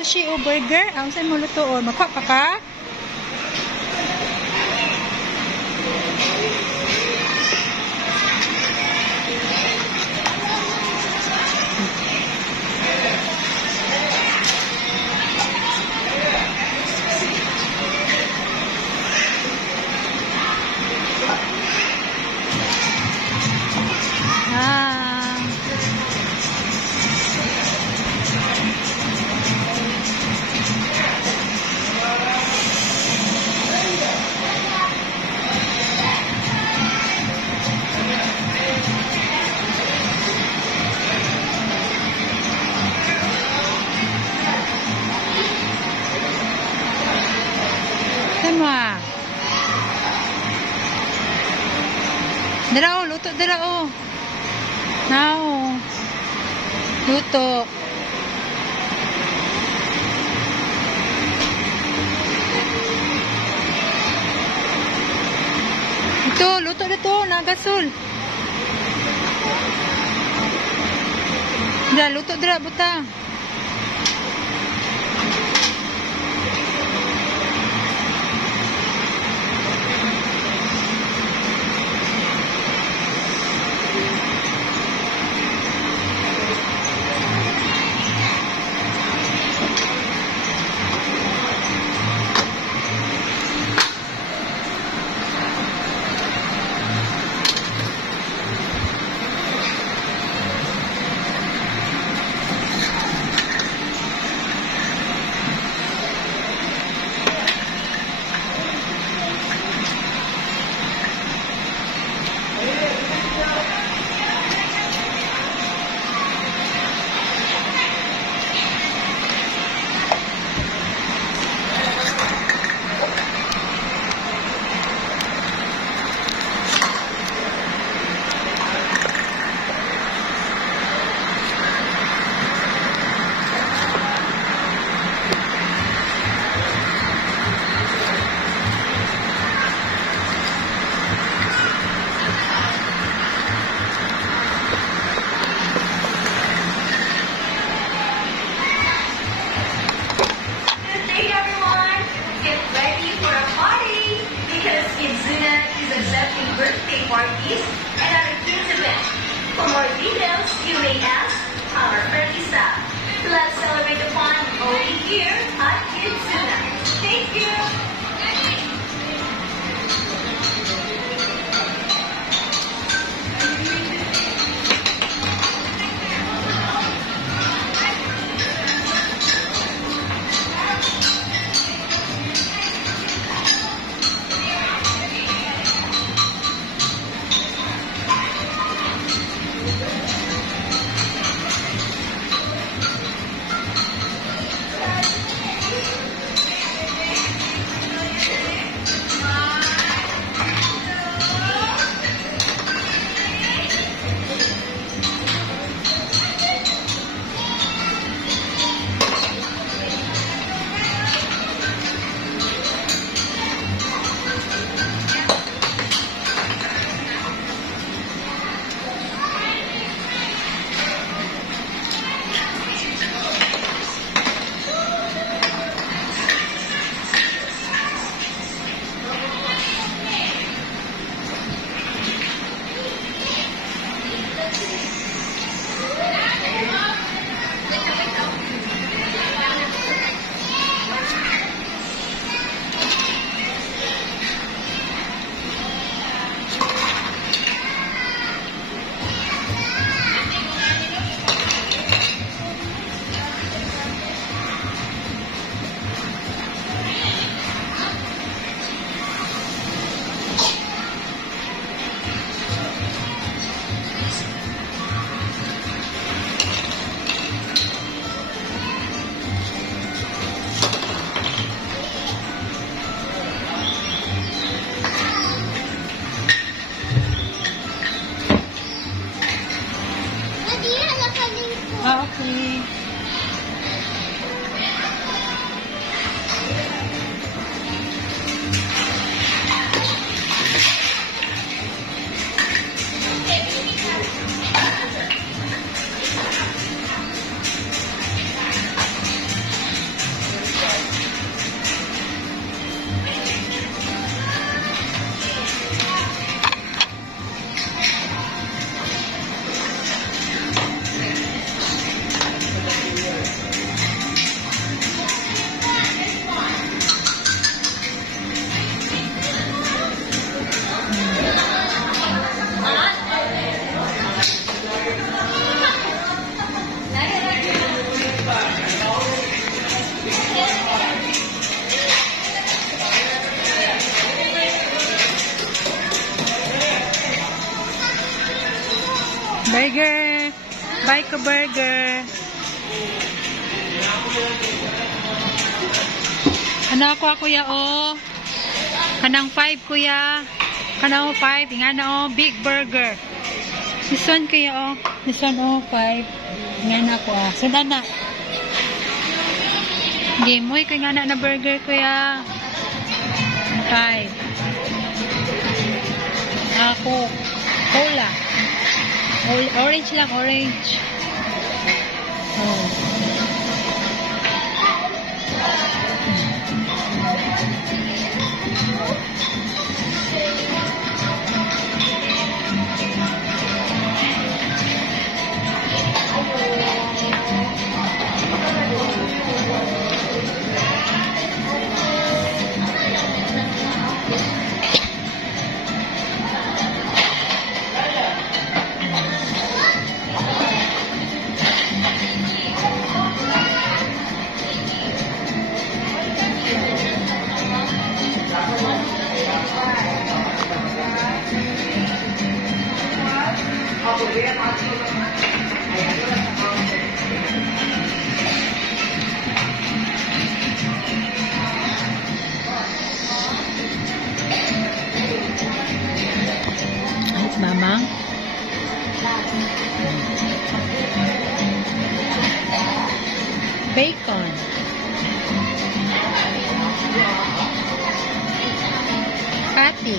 Sushi o burger? Ang saan mo luto o? Makwa pa ka? Dala o, luto, dala o. Nao. Luto. Ito, luto dito, nagasol. Dala, luto, dala, buta. Birthday parties and other kids events. For more details, you may ask our friendly staff. Let's celebrate the fun only here at Kidzuna. Thank you. Burger. Buy ko burger. Ano ako kuya o? Kanang 5 kuya. Kanang 5. Nga na o. Big burger. This one kuya o. This one o. 5. Nga na ako ah. Sunda na. Game mo. Ikaw nga na burger kuya. 5. Ako. Cola. Orange lang. Orange. Oh. Mama. Bacon. Patty.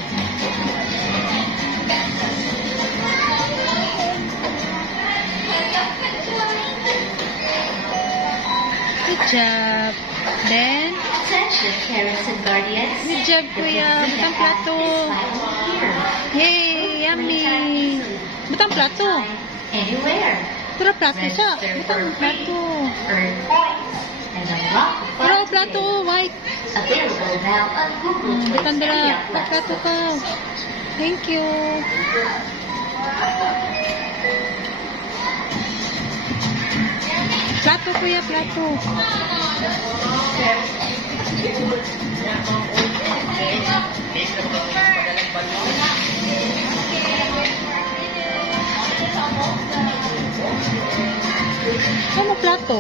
Good job. Then, Attention, parents and guardians. good job kuya. Butang plato. Yay, yummy. Butang plato. Anywhere. Pura plato siya. Butang plato. Earn points and unlock Pura fun plato, white. available now on Google Play Butang dala. Trivia Plus. Plato ka. Thank you. Plato kuya, plato. Ano plato?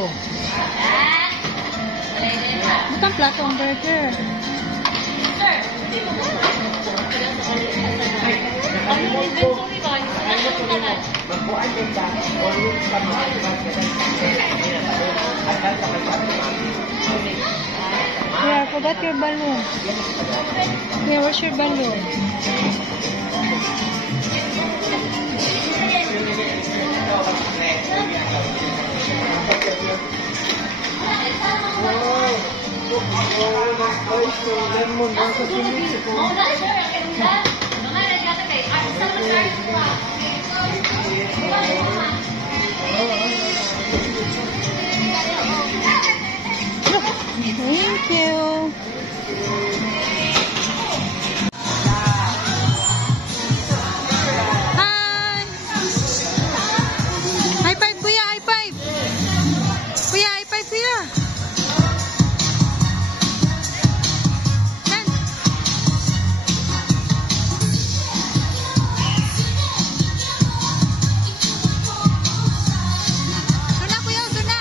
Butang plato ang burger. Yeah, I forgot your balloon. Yeah, where's your balloon? Thank you. Hi. High five, kuya. High five. Kuya, high five, kuya. Yan. Doon na, kuya. Doon na.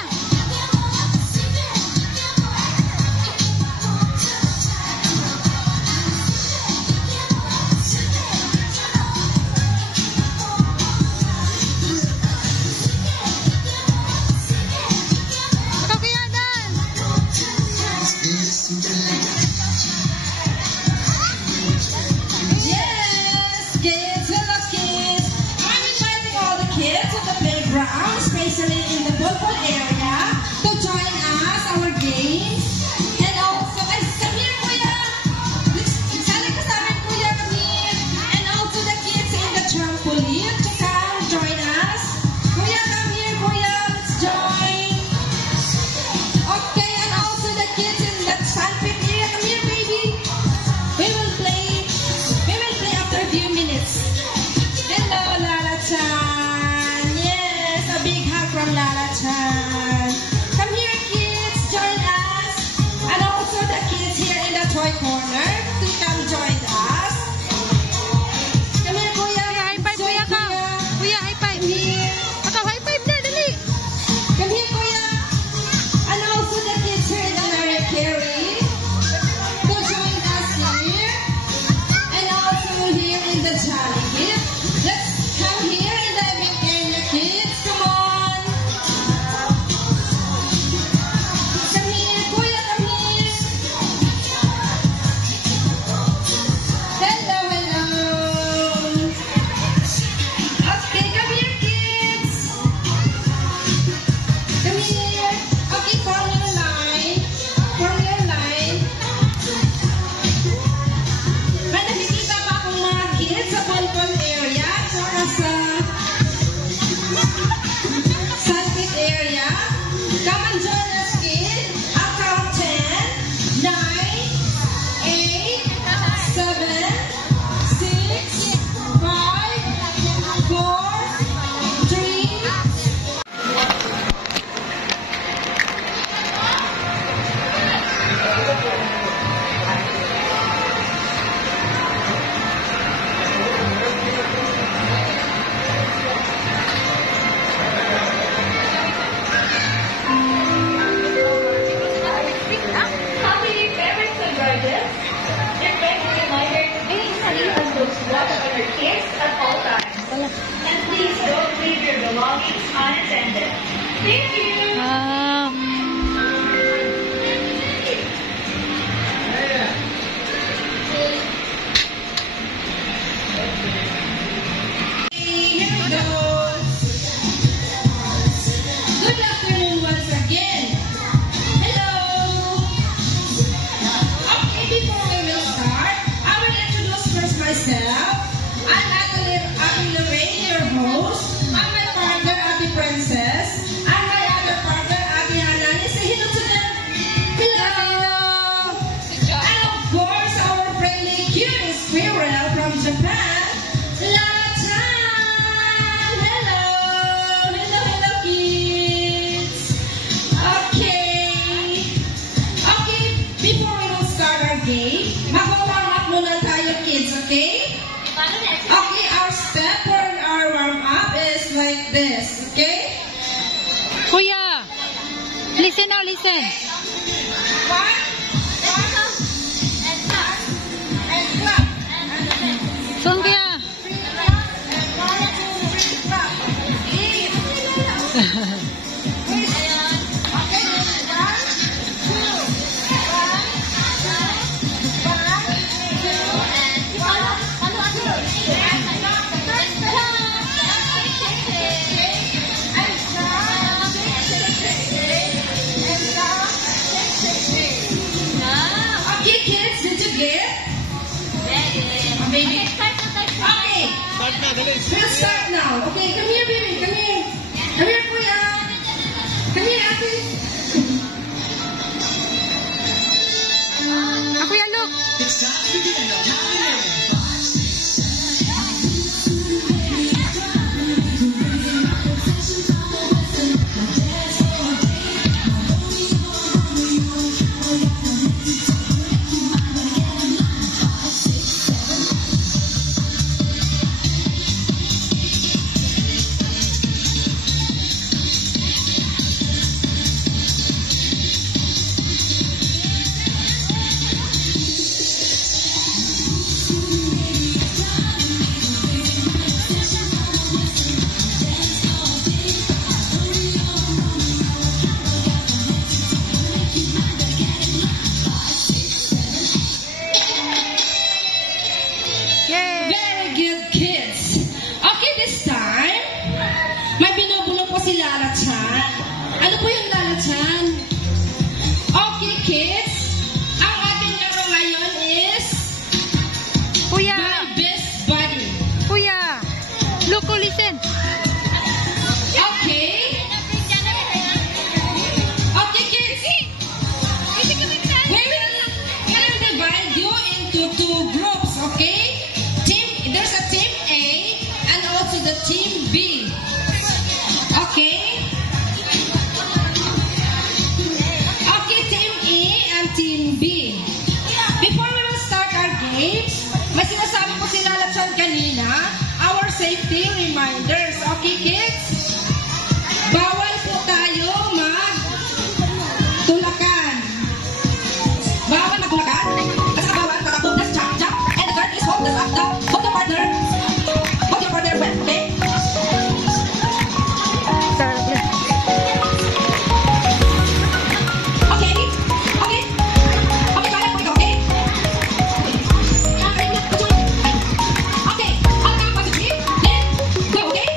before we will start our game, mag-warm up muna tayo, kids, okay? Okay, our step for our warm-up is like this, okay? Kuya, listen now, listen. One, and clap. Son, kuya. Okay, kids, did you get? Maybe. Okay. We'll start now. Okay, come here, baby. Come here. Come here, Kuya. Come here, Ate. Kuya, look. It's time to begin the countdown. Yay! Very good, kids. Okay, this time, may binubulong po si Lala Chan. Ano po yung Lala Chan? Okay, kids. Ang ating laro ngayon is Kuya, My Best Buddy. kuya. Look, oh, listen. Okay? Okay, kids. We will divide you into two groups, okay? There's a team A and also the team B. Okay? Okay, team A and team B. Before we will start our games, may sinasabi po si Lala Chan kanina, our safety reminders. Okay, kids? Bawal po tayo mag-tulakan. Bawal mag-tulakan. At saka bawal tatakbo. That's jump, jump. And the guard is hold the partner. Hold your partner well, okay? Okay? Okay? Okay, kaya po ito, okay? Okay, I'll count 1, 2, 3. Let's go, okay?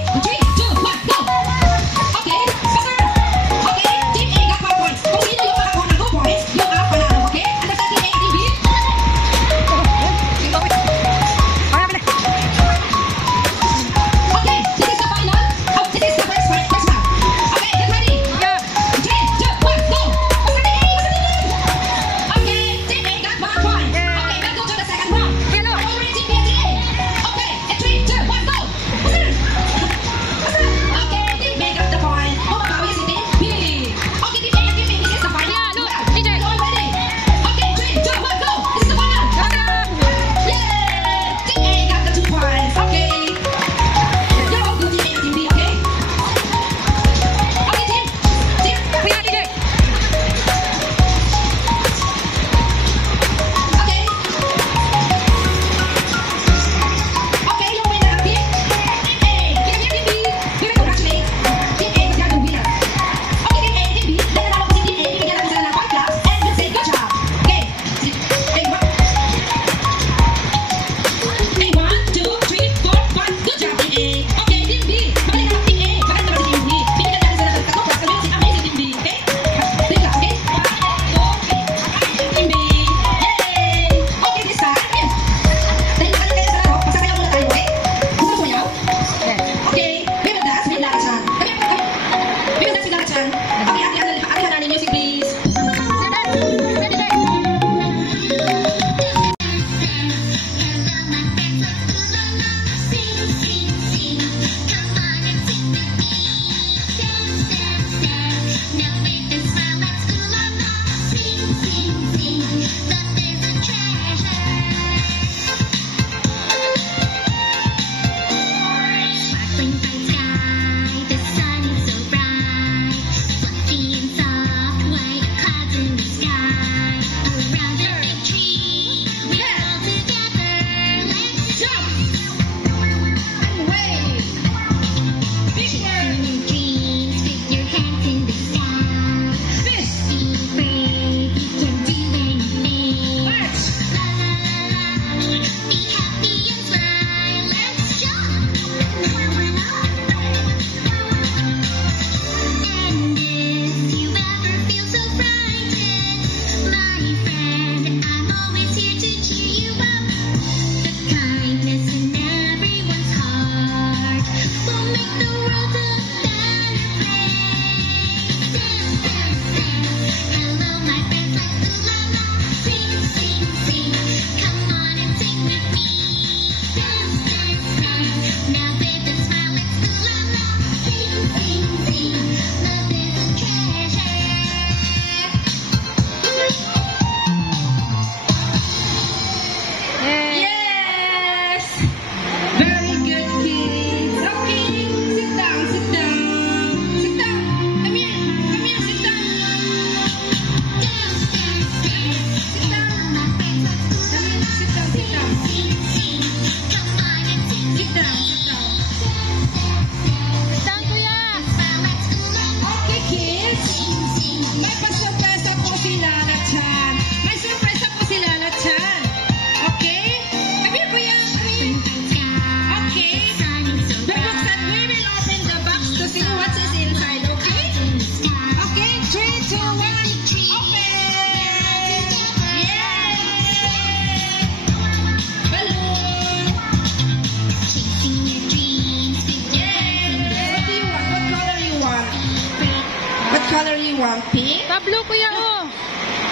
Pink? Tablo, kuya, oh.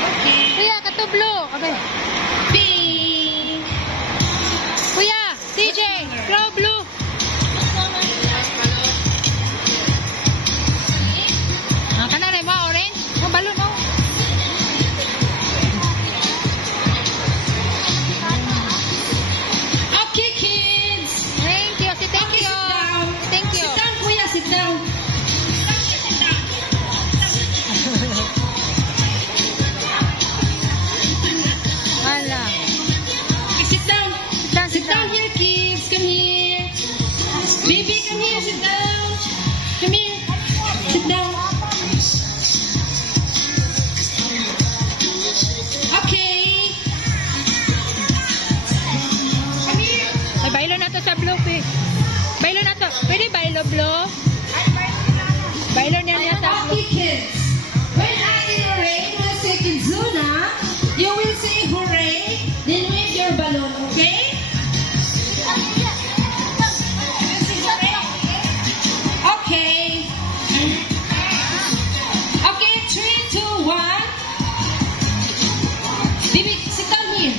Okay. Kuya, katublo. Okay. Pink. Kuya, TJ, throw blue. Kana rin ba, orange? Oh, balon, oh. Okay, kids. Thank you. Si thank Okay, you. sit down. Thank you. Sit down, kuya. Sit down. Hala. Okay, sit down. Down, Sit down here, kids. Come here. Baby, come here. Sit down. Come here. Sit down. Okay. Come here. Ay, bailo na to sa blue, eh. Bailo na to. Pwede bailo blue? Bailo niya niya sa blue. Okay, kids. When Ate Lorraine will say Kizuna, you will say hooray, then wave your balloon, okay? Okay. Okay, 3, 2, 1. Baby, sit down here.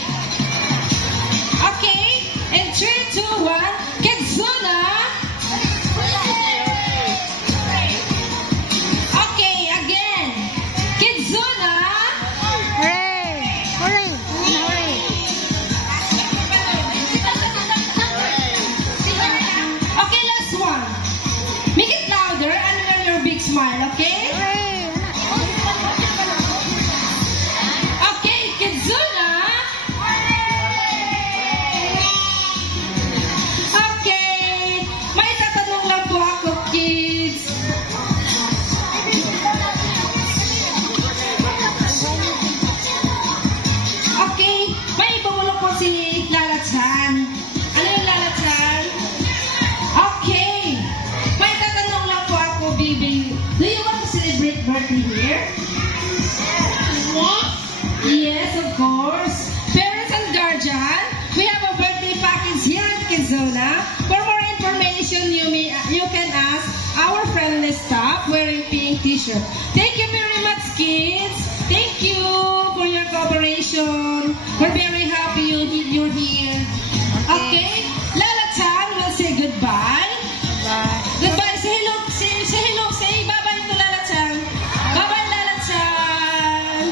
Okay, and 3, 2, 1. Kizuna. Okay, again. Kizuna. Hooray! Hooray! Hooray! Okay, last one. Make it louder and wear your big smile, okay? Hooray! Okay, Kizuna. Okay. May tatanong lang po ako, kids. Okay, may bumulong po si Lala Chan. Ano yung Lala Chan? Okay. May tatanong lang po ako, baby. Do you want to celebrate birthday here? What? Yes, of course. Parents and guardian, we have a birthday package here at Kizuna. For more information, you can ask our friendly staff wearing pink t-shirt. Thank you very much, kids. Thank you for your cooperation. We're very happy you're here. Okay? Lala Chan will say goodbye. Bye. Goodbye. Say hello. Say hello. Say bye-bye to Lala Chan. Bye-bye, Lala Chan.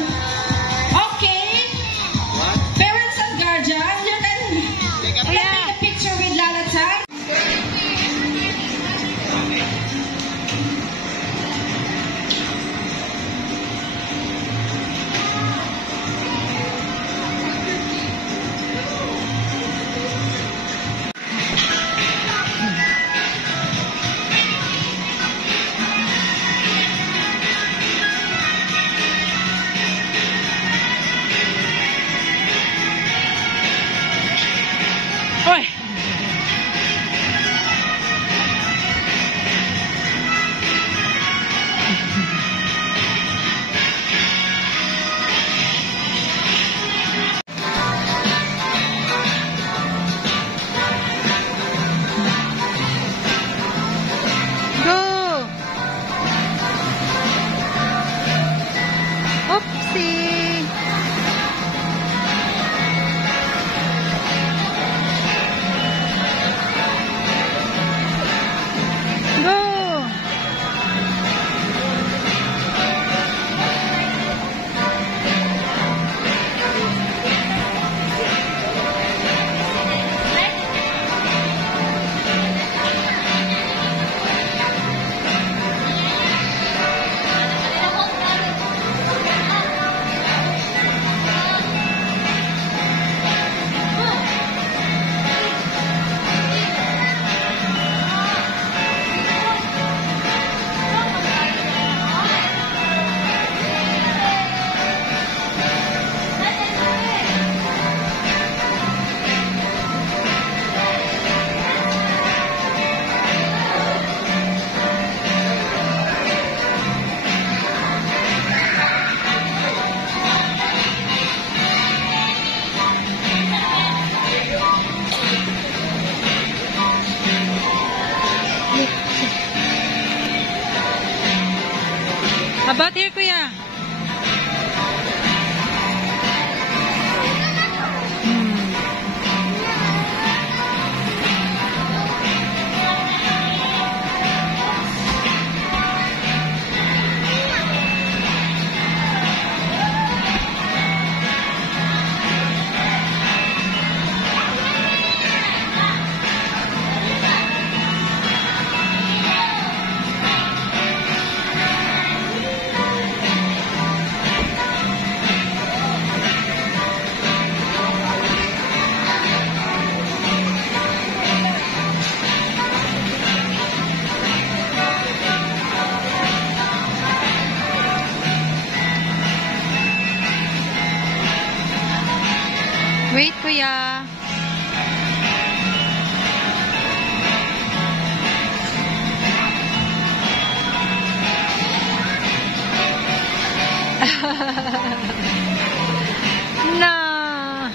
Wait, kuya. No.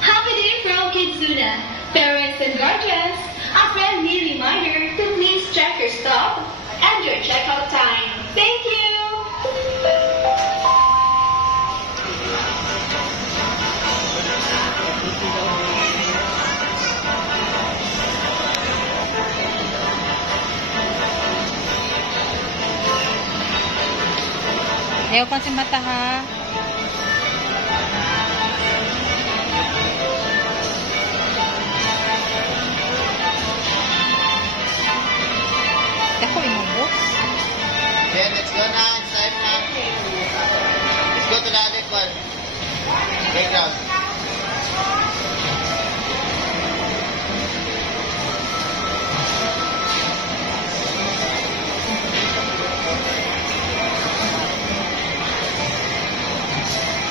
Happy Day from Kidzuna. Parents and guardians, a friendly reminder to please check your stuff and your checkout time. Thank you. Ayaw pa si mata, ha? Ako, imubok. Okay, let's go now. Inside now. Let's go to the other one. Playground.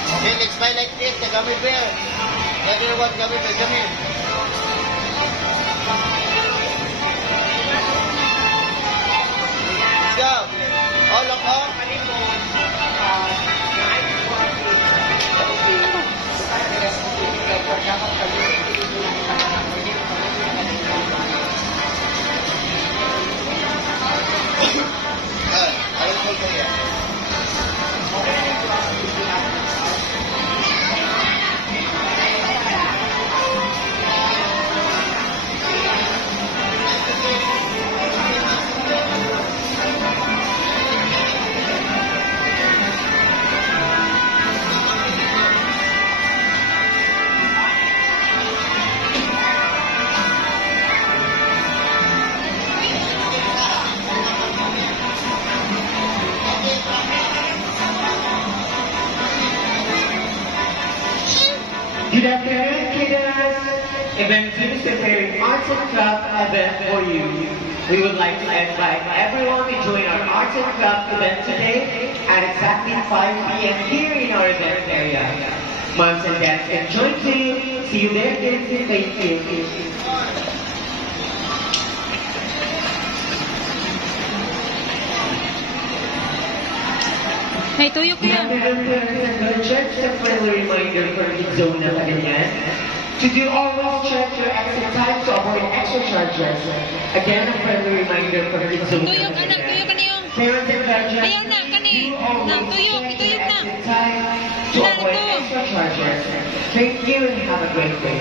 Okay, let's buy like this. The gummy bear. The other one, gummy bear. Come here. Let's go. All of all. I will hold for you. Good afternoon, kiddos. Event Team is preparing arts and craft event for you. We would like to invite everyone to join our arts and craft event today at exactly 5 p.m. here in our event area. Moms and dads can join too. See you there, kids. Thank you. May tuyo ko yan. Just a friendly reminder for Kidzuna Cagayan to do always check your exit time to avoid extra charges. Again, a friendly reminder for Kidzuna Tuyok, anak. Tuyok ka niyo. Parents and guardians, Ayaw na, kani. do always Nak, tuyok. check Ituyok your na. exit time to Nak, avoid ito. extra charges. Thank you and have a great day.